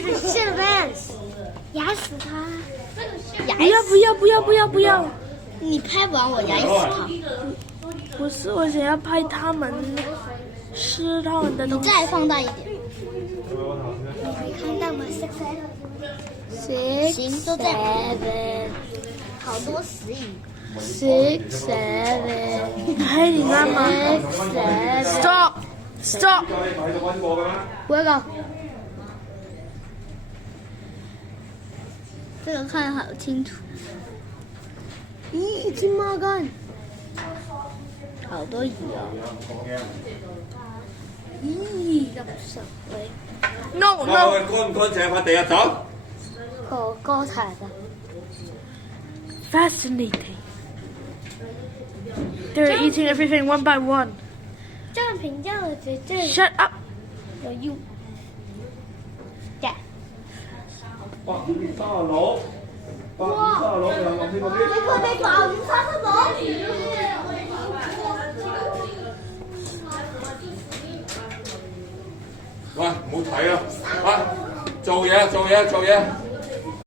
那个 shit lens，压死他！不要！你拍完我压死他！不是，我想要拍他们吃他们的东西。再放大一点。看到吗？6 行，都在。好多10亿。6 7。嘿，你干嘛 ？Stop！ 不要搞。这个看好清楚。咦，金毛干，好多鱼哦。咦，咁實惠。No。乾唔乾淨塊地啊？走。高台的。Fascinating. They're eating everything one by one. 这样评价我觉得 Shut up. 有用。哇，30佬，30佬又落先嗰啲。佢哋爆完30佬。喂，唔好睇啊！喂，做嘢。